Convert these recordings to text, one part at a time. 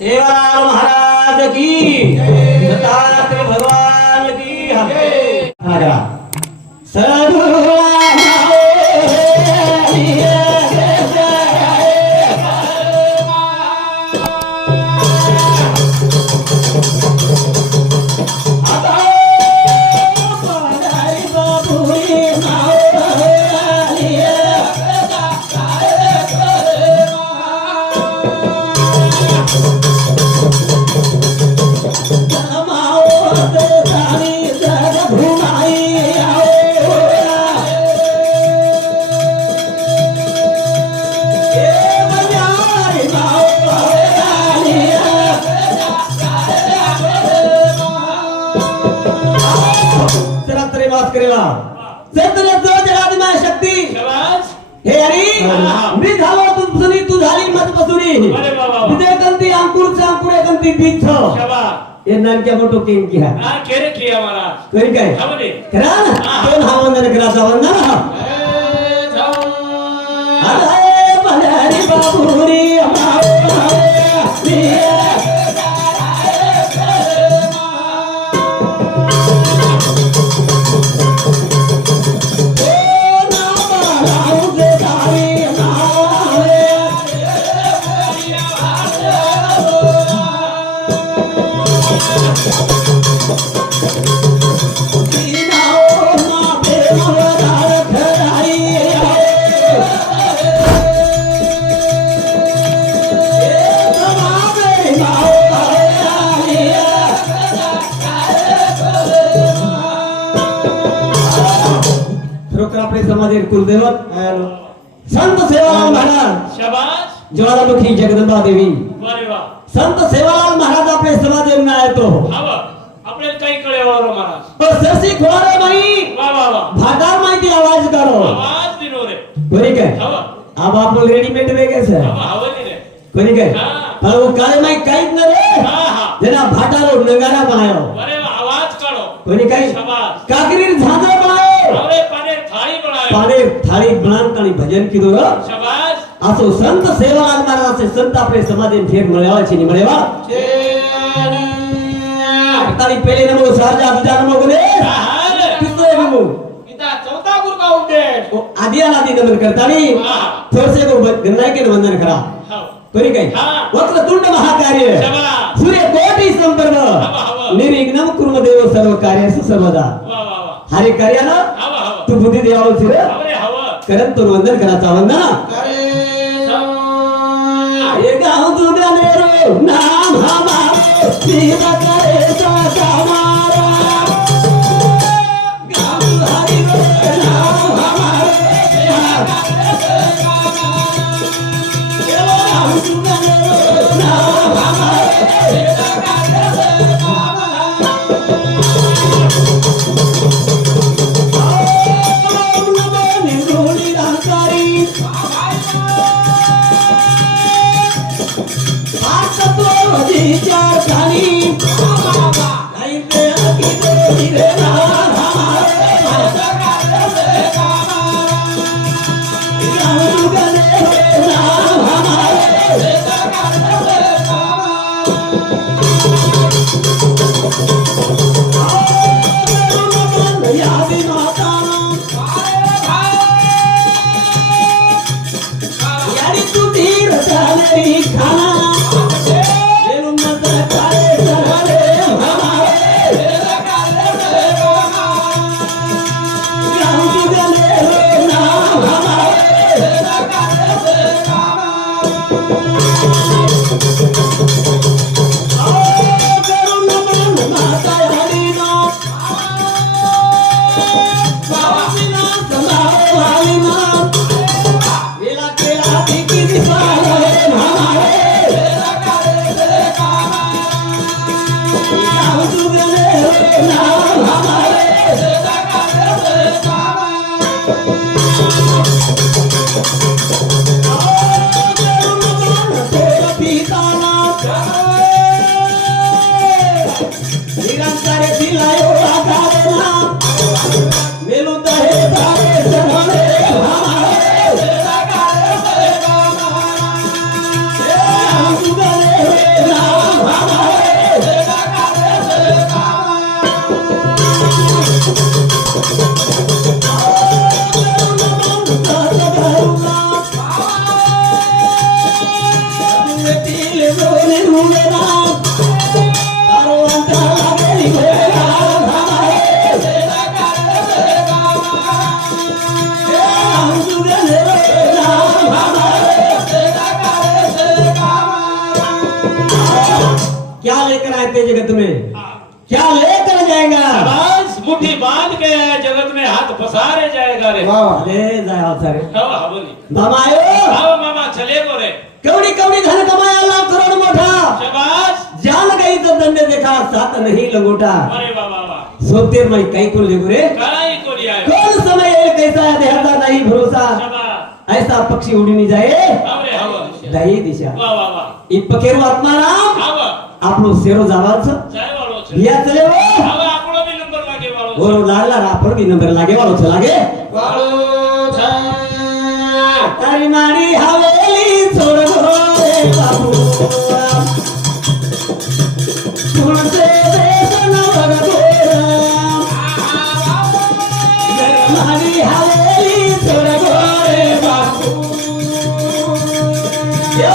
सेवालाल महाराज की दत्तात्रेय भगवान की आगा शक्ती हे अरे मी झालो तुझी तू झाली मत पसुरी विजय कंती अंकुर से अंकुर कंती बीज छो ये नरक्या मोटो केम की है हां केरे किया महाराज करी काय हमने करा ना दोन हावंदन करा जावंदन अरे भले बाबूरी समाजेर कुलदेवत संत सेवालाल महाराज शाबाश ज्वालामुखी जगदंबा देवी वारे वाह संत सेवालाल महाराज आपले समाजेर ना येतो हवा आपले काही कळेवर महाराज पण सरसी खोरे माई वाह वाह वाह भागार माहिती आवाज करो आवाज दिनो रे कोणी काय हवा अब आप लोग रेडीमेड वेगे सर हवा हवली रे कोणी काय पण वो काळे माई काहीच न रे हां हां जना भाटारो नगारा बनायो वारे वाह आवाज काढो कोणी काय शाबाश काकरीर झांझर बनायो अरे पाने थाळी बनायो पाने थाळी बनावतानी भजन कीधो शाबाश असो संत सेवालाल महाराज से संत आपले समाजेन फेर મળ્યા છે ની મળ્યા તારી પેલે નમો સારજા બીજા નમો ગલે કિતો નમો पिता चौथा गुरु का उपदेश ओ आदि अनादि नमन करतानी थोरसे को गन्नाय के वंदन करा हां करी काय वक्रतुंड महाकार्य शाबाश सूर्य कोटि संप्रभ निर्विघ्नं कुर्म देव सर्व कार्येषु सर्वदा वाह वाह वाह हरि कार्याला हवा हवा तू बुद्धी देवाल रे अरे हवा करत तो वंदन कराचा वंदना ये गाँव तुझा नेरो नाम हमारे सीधा करे साथ हमारा गाँव हरि नाम हमारे गाँव तुझा नेरो नाम हमारे क्या लेकर आए थे जगत में, हाँ। क्या लेकर जाएगा। शाबाश, मुट्ठी बांध के जगत में हाथ पसारे जाएगा रे। अरे जाय सारे हवा हवली मामा आयो, आओ मामा चले को रे। कवडी कवडी धन कमाया लाख करोड मोठा, शाबाश, जान गई तो धन्य देखा साथ नहीं लंगोटा। अरे वाह वाह वाह, सोतेर माई काही को ले रे, काय को लिया है। कौन समय ये कैसा देहाचा नहीं भरोसा, शाबाश, ऐसा पक्षी उड़ी नहीं जाए अरे हवा, दही दिशा। वाह वाह वाह, इपकेरो आत्माराम हवा, આપણો શેરો જાવાલ છે, जाय वालो छे। લિયા ચલે વો हवा આપણો भी नंबर लागे वालो छे। ઓરો લાગલા આપણો બી નંબર લાગે વાળો છે લાગે वालो छे। તારી મારી હવેલી છોડ ગો રે બાબુ, તુણસે દેશન વરગોરા, મારી હવેલી છોડ ગો રે બાબુ, એ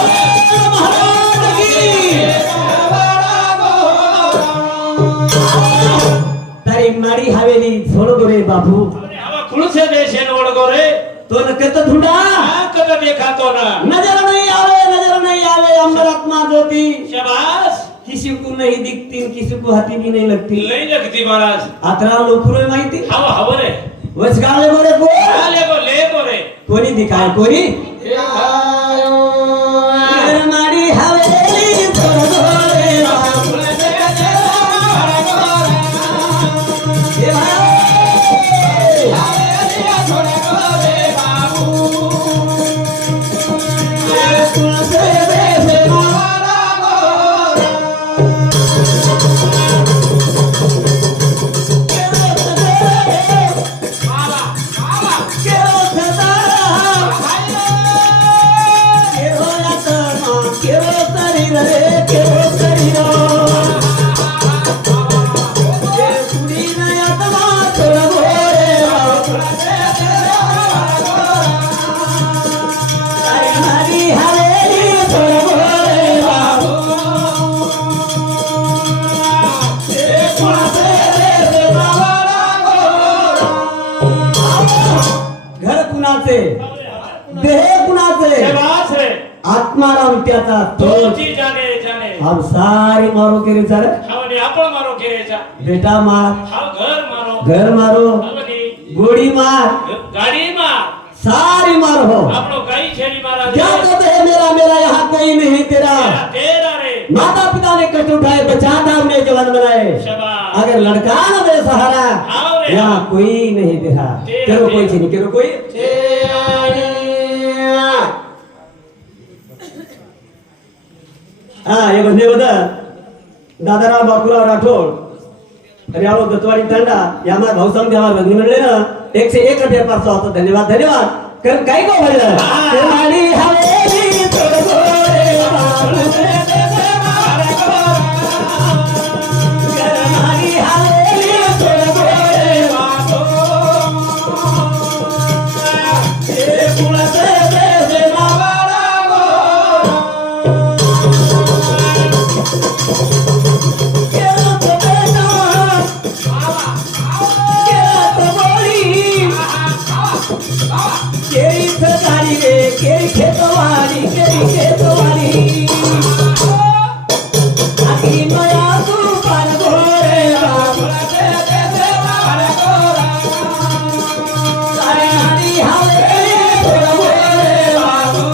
મહારાજ की તારી મારી હવેલી છોડ ગો રે બાબુ, अरे हवा खुलसे देशे न ओळगो रे। તો ન કેતો ઢૂંઢા कदा देखा तो ना। नजर नहीं आवे अंबर आत्मा ज्योति, शाबाश, किसी को नहीं दिखती किसी को हाथी भी नहीं लगती। नहीं लगती महाराज। आतरा लोकुरे माहिती हवा हवा रे, वचगाले गोरे को ले को रे। कोणी दिखाय कोणी मारी हवेली छोड़ दो रे बाबू, ए घर कुणाचे, देह कुणाचे, शाबाश रे, आत्माराम त्याचा तो तो जी जाने जाने। हम सारी मारो के रे सर, हवनी आपण मारो केरेचा। बेटा मार, हाव घर मारो। घर मारो, हवनी गोड़ी मार, गाड़ी मार, सारी मार हो। आपनो गाई छेली मारा दे। क्या कहते हैं मेरा मेरा यहाँ कोई नहीं तेरा, तेरा रे। माता पिता ने कष्ट उठाए बचा हमने जवान बनाए, शाबाश, अगर लड़का न दे सहारा आओ रे, यहाँ कोई नहीं तेरा, केरो कोई नहीं केरो कोई। हाँ ये बंदे बता दादाराव बापूराव राठोड अरे आओ दत्तवाडी तांडा या हमारे भाऊ संघ हमारे बंदी मिळले ना 101 रुपये पास होता। धन्यवाद धन्यवाद कर काय को भरलं तुम्हारी हवेली छोड़ दो रे बाबू, तुम्हारी हवेली छोड़ दो रे बाबू, ये कुणाचे देश मावाला गो, केरी खेतवारी केरी खेतवारी आखी माया तू पार गोरे बाबू, सारी नारी हवेली छोड़ गोरे बाबू,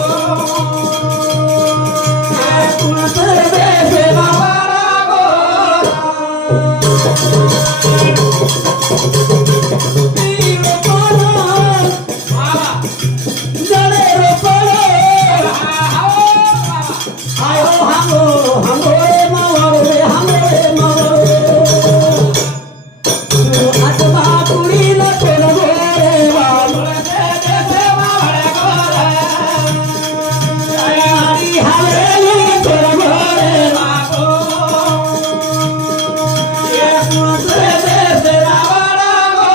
कुणाचे देश मावाला गो, तीर कोण जले रे पड़े आयो हमो रे मावरो रे आत्मा कुड़ी न छोड़ गोरे बाबू, सारी हवेली छोड़ गोरे बाबू, ये कुणाचे देश रावला गो।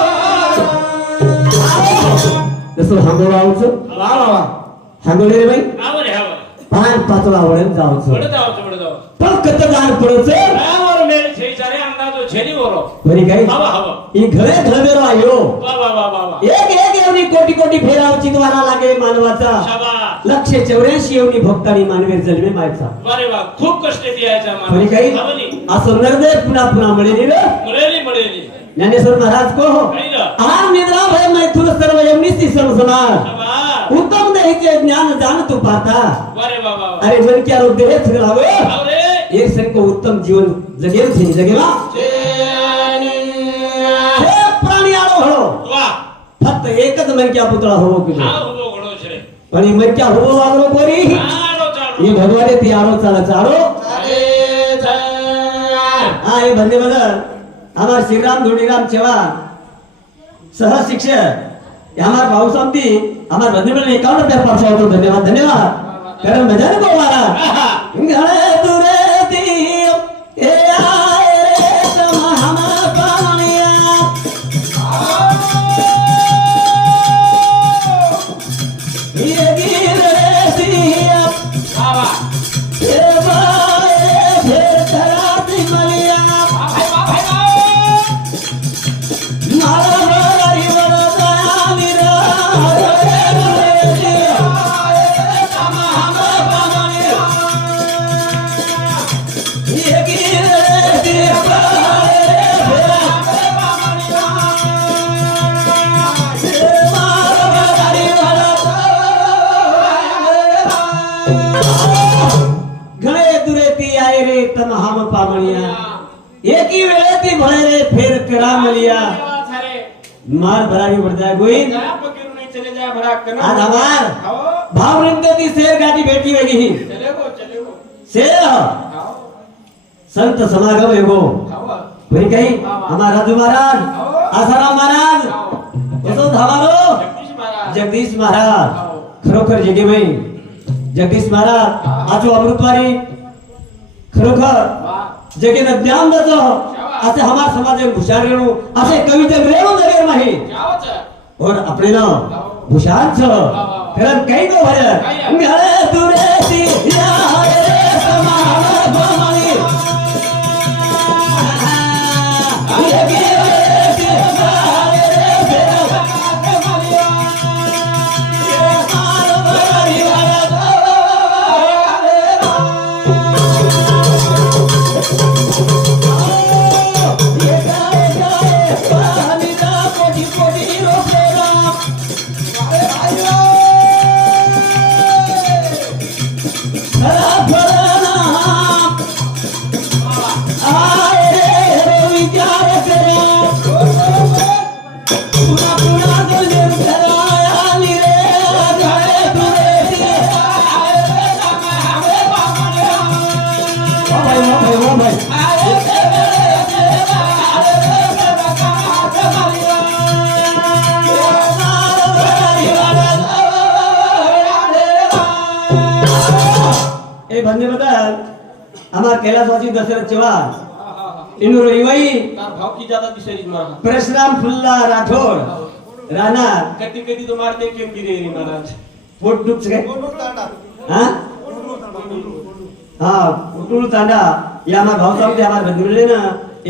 जसं हांगोळा आऊचं हांगोळे रे बाई आव रे हवा। पाच पाचोळा आवडेल जाऊचं बड जाओ बड जाओ। पण कत जाण पडचं रावर मेरे छे चारे अंदाजो छेली वरो। बरी काय हवा हवा, ई घरे धवेरो आयो वाह वाह वाह वाह वाह, एक एक एवढी कोटी कोटी फेरावची द्वारा लागे मानवाचा, शाबाश, 184 येवनी भक्तानी मानवी जन्मे मायचा अरे वा खूप कष्ट द्यायचा म्हणजे काही असं नरदे पुन्हा पुन्हा मिळेल मिळेली ज्ञानेश्वर महाराज को पहिलं. आराम निद्रा भय मैथुन सर्व यमनिस्ती समसमार शाबास. उत्तम देहीचे ज्ञान जाण तू पाहता अरे बाबा अरे मन क्या रोग देह फिरावे अरे एक सर को उत्तम जीवन जगेल छे जगेला हे प्राणी आलो हो वा फक्त एकच मन क्या पुतळा हो की हा उभो घडो श्रे पण मन क्या हो वागलो कोरी आलो चालो ये भगवाने ती आरो चाला चारो अरे जा हा हे बंदे बदल हमार श्रीराम धोनीराम चौहान सह शिक्षक हमार भाऊ सामती हमार बंदे बदल 51 रुपया परसा होतो धन्यवाद कारण भजन को मारा घरे तुरे ती ए आए रे तम हम पानिया ये गिर रे सिया बाबा ए बाए फिर कराती मलिया मारा मारी वरदा निरा रे सिया तम हम पानिया ये गिर रे सिया घणे दुरेती आए रे तम हम पामणिया एकी वेळे ती भळे रे फेर करा मलिया मार भरावी पड़ जाए गोविंद आज हमार भाव रिंदे ती शेर गाड़ी बैठी होगी शेर संत समागम एगो वही कही हमारा राजू महाराज आसाराम महाराज असो हमारो जगदीश महाराज खरोखर जगे भाई जगदीश महाराज आजो अमृतवारी खरोखर जगेन ज्ञान दचो असे हमार समाज भूषार रेणू असे कविते रेणू जगेर माही और अपने ना भूषार छ कारण काही नो भर घरे दुरेती या रे समाज भमणी ये गिरती रे फेरा कमलिया ये मार बरी वाला ये गाए गाए पानी दा कोटी कोटी रोकेला अरे आयो खरा फरना आए रे विचार करो पुना पुना गले कराया नी रे घरे तुरे दिए आए रे तम हमें पामणिया ओ भाई आए ए बंदे बदल हमार कैलाशवासी दशरथ चौहान इनु रविवाई परशुराम फुल्ला राठौर राणा कधी कधी तो मारते केम गिरे महाराज पोट दुख सके हाँ हाँ उटूल तांडा या हमार भाव साहब हमार बंधुले ना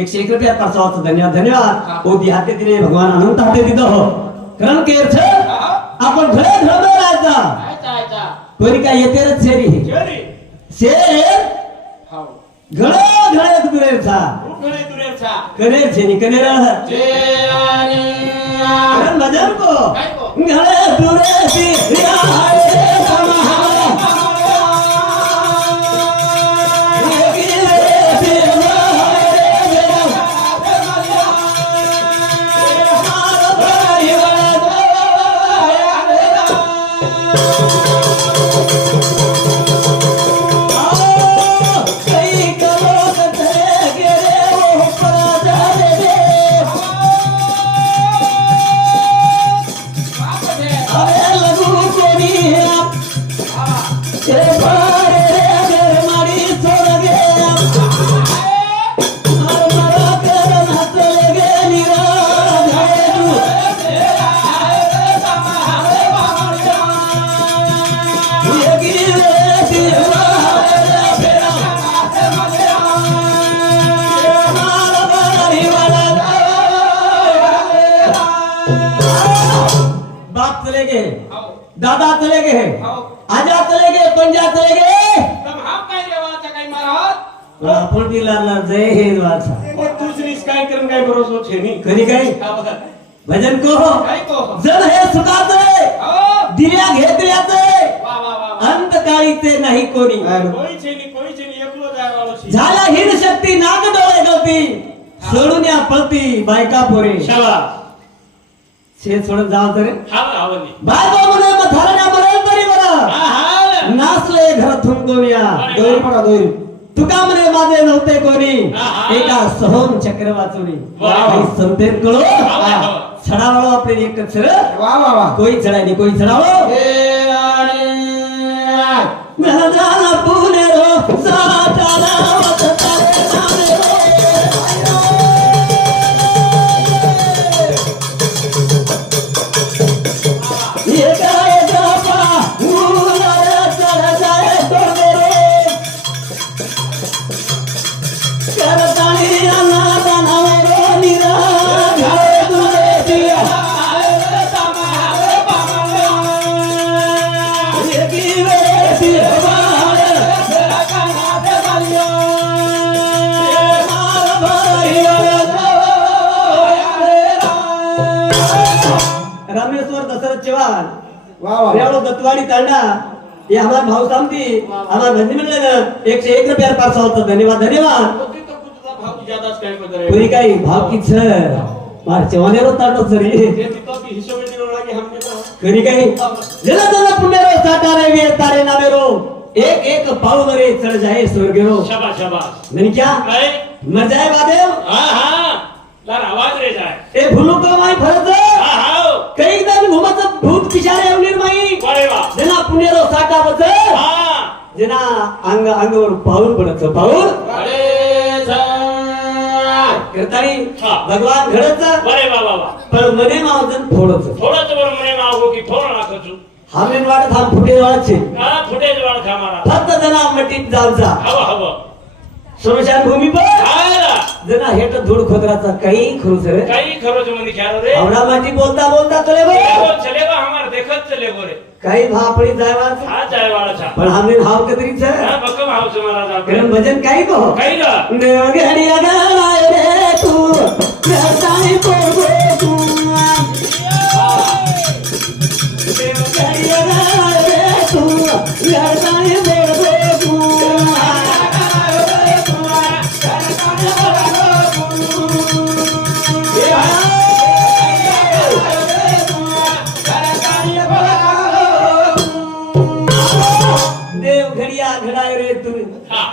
101 रुपया परसा होतो धन्यवाद ओ दिहाते तिने भगवान अनंत हाते दिदो हो कारण केर छे आपण घरे धर्म राजा कोणी काय येते रे छेरी शेर घडे घडे दुरेर था करे छेनी करे रहा कारण भजन को घडे दुरेती या रे समाहा दादा चले गए आजा चले गे पंजा चले गे तम हा काय देवाचा काय महाराज आपण ती लागला जय हे वाचा दुसरीच काय करून काय भरोसा छे नी कधी काही भजन को काय को जर हे सुखाचे हो दिल्या घेतल्याचे वा वा वा अंतकाळीचे नाही कोणी कोई छे नी एकलो जायवाळो छी झाला हिन शक्ती नाग डोळे गळती सोडून या पळती बायका पोरे शाबास छे सोडून जाव तरी हावनी बायको म्हणे मथारण्या मरेल तरी बरं हा नाचले घर थुंकून या दोरी पडा दोरी तुका म्हणे माझे नव्हते कोणी एका सोहम चक्र वाचुनी काही संते कळो चढावळो आपले एक सर वा वा वा कोई चढायनी कोई चढावो गणजाला पुनेरो साठाला वततारे नामेरो एका एका पा उलारा चढ जाए तोरे करतानी अनाथा नावेरो निरा घाले तुझे दिया एकी वेळी बाळ कानात बालियो मार भरियो रामेश्वर दशरथ चव्हाण रेवलो दत्तवाडी तांडा ये हमारा भाव सामती हमारा भंजी म्हणले ना 101 रुपया पास होता धन्यवाद धन्यवाद भाव ज्यादाच काय पदरे पुरी काही भाव की छ मार चव्हाणेरो तांडो सरी ते तो की हिशोबे दिलो लागे हमने तो करी काही जला जला पुण्यरो साठारे वे तारे नामेरो एक एक पाव रे चढ़ जाए स्वर्गेरो शाबाश शाबाश नहीं क्या काय मर जाए बादेव हा लार आवाज रे जाय ए भूलो का माई फरज हा हा कई दिन घुमत भूत पिशारे अवनीर माई अरे वा जना पुण्यरो साठा बच हा जना अंग अंगवर पाऊल पडत पाऊल अरे करतानी हा. भगवान घडत अरे वा वा वा पण मने मावजन फोडत थोडंच बरं म्हणे मागो की थोडं नाखचू हामेन वाट थांब फुटे वाळचे हा फुटेज वाळ खा मारा फक्त जना मटीत जावचा हवं हवं स्मशान भूमी पर हायला जना हेट धूळ खोदराचा काही खरुस रे काही खरोच म्हणजे ख्याल रे आवडा माटी बोलता बोलता चले बे चलेगा हमार देखत चले गोरे काही भापडी जायवा हा जाय वाळाचा पण हामेन हाव कतरीच हा बकम हाऊस मला जा कारण भजन काही को काही ना देवघडिया गालाय रे तू घरताई पोगो तू देवघडिया गालाय रे तू घरताई पोगो तू देवघडिया घडाय रे तू हा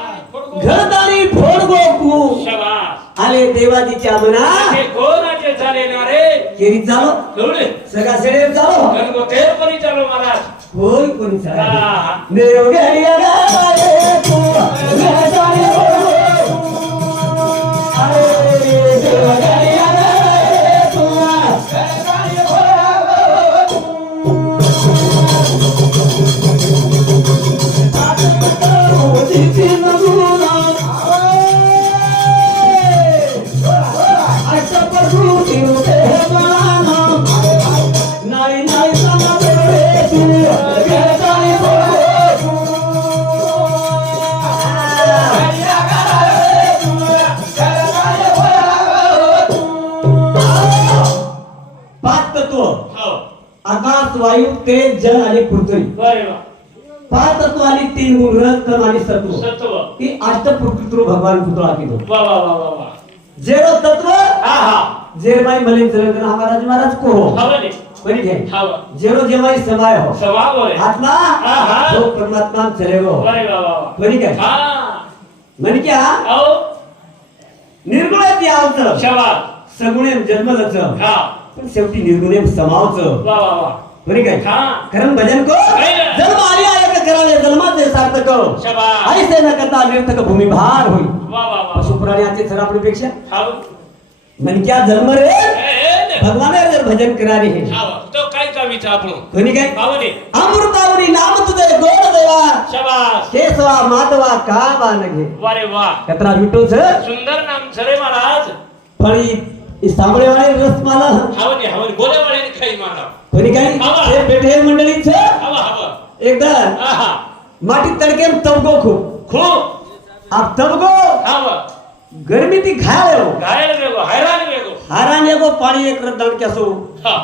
घरदारी फोड गो कू शाबास आले देवाजीच्या मना ते कोणाचे चाले ना रे केरी चालो एवढे सगळा सेडेव चालो गणगो तेर परी चालो महाराज होय कोणी हा, चालो हा. देवघडिया गालाय तू घरदारी फोड गो तू आले देवघडिया गालाय तू घरदारी फोड पाच तत्व हो आकाश वायू तेज जल आणि पृथ्वी अरे वा पाच तत्व आणि 3 गुण रस तन आणि सत्व सत्व ही अष्टपुत्र भगवान पुतळा की दो वा वा वा वा वा जेरो तत्व हा हा जेरमाई मलिन चलन हमारा जी महाराज को हो हवले बनी है हवा जेरो जेमाई समाय हो स्वभाव रे आत्मा हा, हा. तो परमात्मा चलेगो अरे वा वा वा बनी काय हा म्हण क्या आओ निर्गुणात यावचं शाबास सगुणे जन्मलच हा पण शेवटी निर्गुणे समावचं वा वा वा बनी काय हा कारण भजन को नाही. जन्म आली एक करावे जन्माचे सार्थक शाबास ऐसे न करता निर्थक भूमी भार होई वा वा वा पशुपुराणी आचे सर आपल्यापेक्षा हाव म्हण क्या जन्म रे ए भगवान जर भजन करारे हे हाव तो काय कविता आपण कोणी काय बावले अमृतावरी नाम तुझे गोड देवा शाबास केसवा माधवा का बान घे वारे वा कतरा विठो छ सुंदर नाम सरे महाराज फळी सांभळे वाले रसमाला हावने हावने गोले वाले खाई मारा कोणी काय हवा. हे पेठे मंडळी छ हवा हवा एकदा आहा माटी तड़के में तबको खूब खूप अब तबको आव गर्मी थी घायल हो घायल वेगो हैरान वेगो हारान एगो पाणी एक रदान कैसो हा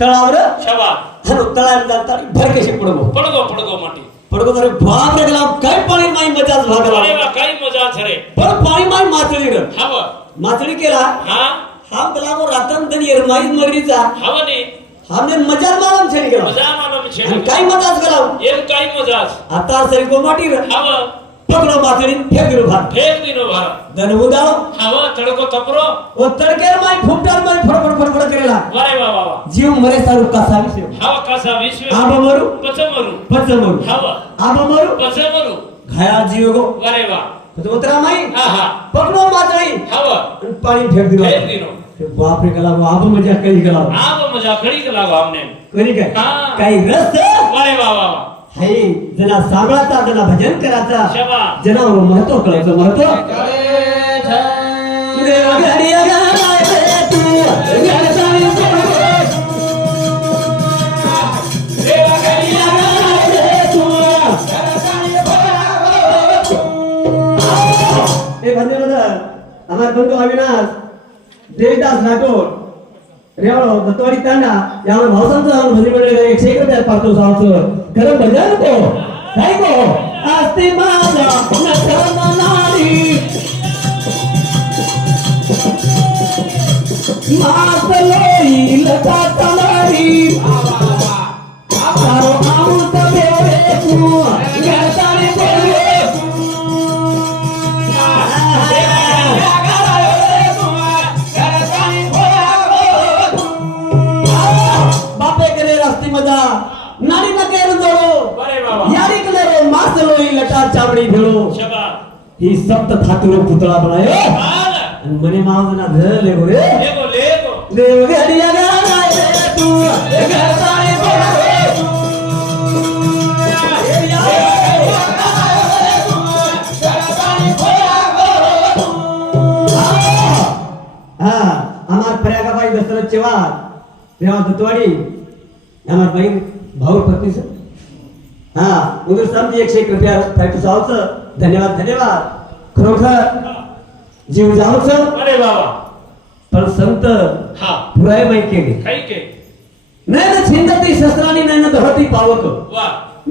तळावर शबा हनो तळावर जाता भर के पडगो पडगो माटी पडगो तर बाप रे गला काय पाणी माई मजाच भागला अरे वा काही मजा छरे पण पाणी माई मातळी र हाव मातळी केला हा हम गलागो रातन दन एरमाईज मगरीचा हाव नी हमने मजाच मालम छेडी गेला मजा मालूम छे आणि काय मजाच गला एक काही मजा आता सरी को माटी र हाव पकडो मातळी फेक दिलो भात फेक दिनो भार दन उदाळो हाव तडको तपरो ओ तडकेर माई फुटणार माई फडफड फडफड करेला वारे वा वा वा जीव मरे सारू कसा विषय हाव कसा विश्व आबा मरू पचमरू पचमरू हाव आबा मरू पचमरू घाया जीव गो वारे वा तो उतरा माई आहा पकडो मातळी हाव आणि पाणी फेक दिलो फेक दिनो बाप रे गला आबा मजा करी गला आव मजा खडी लागो हमने करी काय हा. काही रस वारे वा वा वा हाय जना साबळाचा जना भजन करायचा शबा जना महत्व कळायचं महत्व देव घरी आलाय रे तू घरचाली देव घरी आलाय रे तू ए बंदे हमारे बंधु अविनाश देवदास नाटोर रेवळो दत्तवाडी तांडा यावर भावसांचं भजन मंडळ 101 रुपये पाहतो सावचं खरं भजन को काय को आस्ते माझा नखर नारी मासलोई लता तलारी तारो आऊत बेरे तू गरताने बोले मजा नारी न केर जोड़ो वारे वा वा यारी कलरो मासलोई लटा चामड़ी भेड़ो शबा ही सप्त धातुरो पुतळा बनायो हाल आणि मने मावजना धर लेगो रे लेगो देव घरिया गाय रे तू घरताने बोले हाँ हमार प्रयागाबाई दशरथ चेवार रेवा दत्तवाडी हमार बहीण भाऊ पत्नी से हाँ उधर समझी 101 रुपया फायटू सावचं धन्यवाद खरोखर जीव जाऊचं वारे वा वा पण संत हा पुराय माई केली काही के नाही ना छिंदती शस्त्रानी नाही ना धरती पावत वा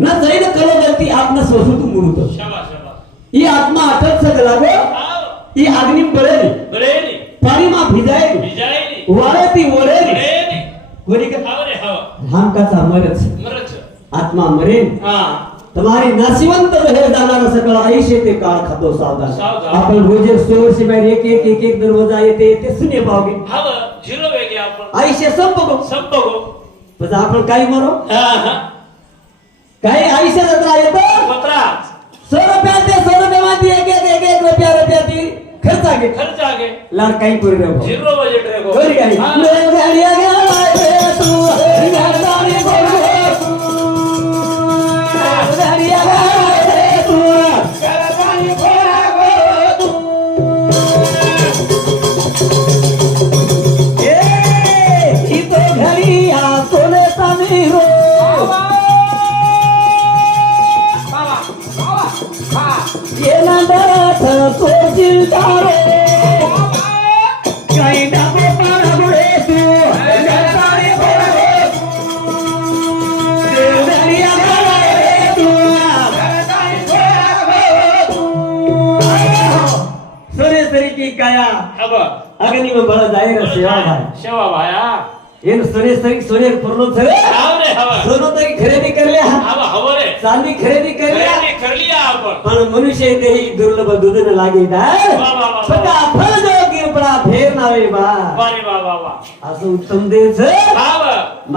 ना जाईन कलो गलती आपना सोसूत मुरुत शबा शबा ही आत्मा अटक सक लागो आव ही अग्नि बळेली बरेली पाणी मा भिजायली बिजायली वाळती वळेली बरेली कोणी का हावरे हाव धामकाचा मरच मरच आत्मा मरेन हा तुम्हारी नाशिवंत रहे जाणार सकळ आयुष्य ते काळ खातो सावधान सावधान. आपण रोजे स्टोर शिवाय एक दरवाजा येते सुने पावगे हाव झिरो वेगे आपण आयुष्य संपगो सब बघो पण आपण काय मरो हा हा काही आयुष्य जत्रा येतो पत्रा 100 रुपया ते 100 रुपया मध्ये एक रुपया ती खर्च आगे खर्च आगे लाड काही करू नको झिरो बजेट रे गो करी काही हा. गाडी रे तू घरदारी बोल अग्नि में बड़ा जाएगा सेवा भाई शेवा भाया ಏನು ಸರಿ ಸೋನಿಯರ್ ಪರ್ಲೋ ಸರಿ हावरे हवा सोनं तरी खरेदी करल्या हवा हवरे चांदी खरेदी करल्या खरेदी कर लिया आपण पण मनुष्य ते ही दुर्लभ दूधन लागेल वा वा वा पटा फळ जो गिरपडा फेर नावे बा वारे वा वा वा असं उत्तम देच हाव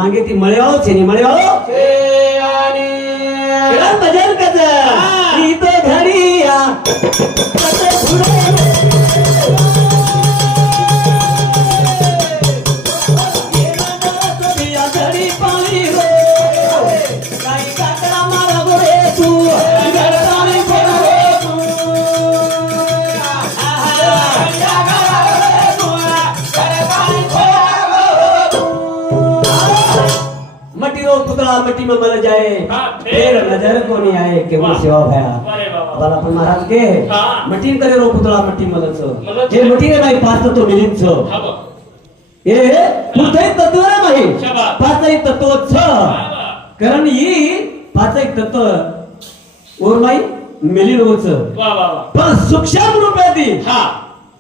मागे ती मळेवाव छेनी मळेवाव छे आणि केला भजन कच ही तो घडिया कत फुले पुतळा मटी मट्टी में मल जाए हाँ, फिर नजर को नहीं आए के वो वाह। सेवा भया अरे बाबा बाला पण महाराज के हाँ। मट्टी करे रो पुतळा मट्टी मलच मलच. हे मट्टी रे बाई पाच तत्व मिलिंच हवं हे पुढे तत्व रे बाई शाबास. पाच एक तत्व छ बाबा कारण ही पाच एक तत्व और बाई मिलिन होच वा वा वा पण सूक्ष्म रूपे ती हा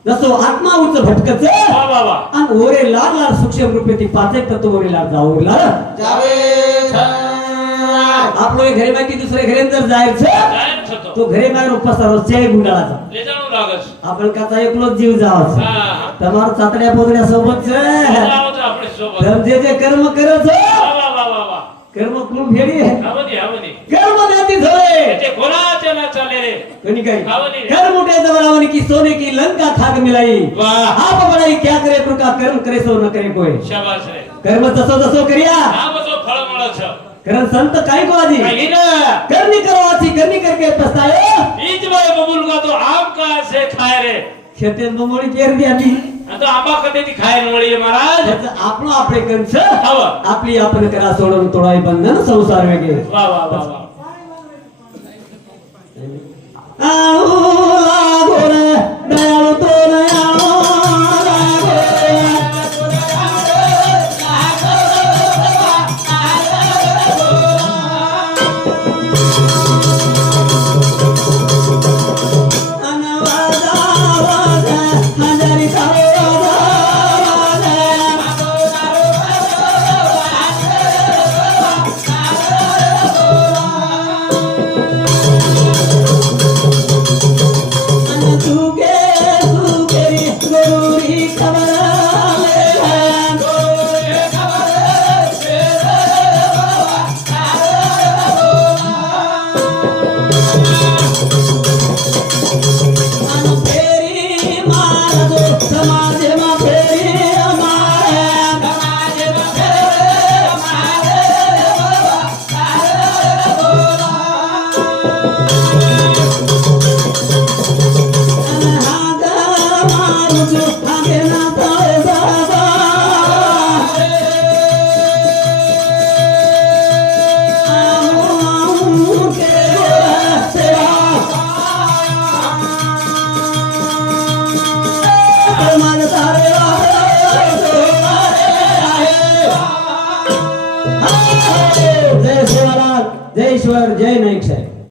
जसो आत्मा उच भटकच वा वा वा आणि ओरे लाड लाड सूक्ष्म रूपे ती पाच एक तत्व ओरे लाड जाऊ लाड आपलो घरे माहिती दुसरे घरे जर जायचं जायच होतो तो घरे माय उपसा रोजच्या गुंडाळाचा ले जाणू लागस आपण काचा एकलोच जीव जावाच हा हा तमार चातड्या पोतड्या सोबत जावं आपले सोबत जे जे कर्म करत वा वा वा वा वा कर्म कुल फेडी हवनी हवनी कर्म जाती झोळे त्याचे कोणाचे ना चाले रे कोणी काही हवनी कर्म उठे जबरावनी की सोने की लंका खाक मिलाई वाह आप बड़ाई क्या करे प्रका कर्म करे सो न करे कोई शाबास रे कर्म तसो तसो करिया हा बसो फळ મળે છે कारण संत काय को आधी काही ना करनी करो आची करनी करके पछतायो बीज में बबूल का तो आम का से खाए रे खेते बमोळी पेर दी आधी આ તો આંબા કદેથી ખાય મળી महाराज त्याचं आपलं आपले कंस हवं आपली आपण करा सोडून तोडाई बंधन संसार वेगळे वा वा वा वा आणू लागो रे दयाळू तो दयाळू लागो रे. अनवादा वादा हजारी सारो सुके सुकेरी गोरी खबर फेरी मारो समाज में फेरी जय शिवराज जय ईश्वर जय नाईक साहेब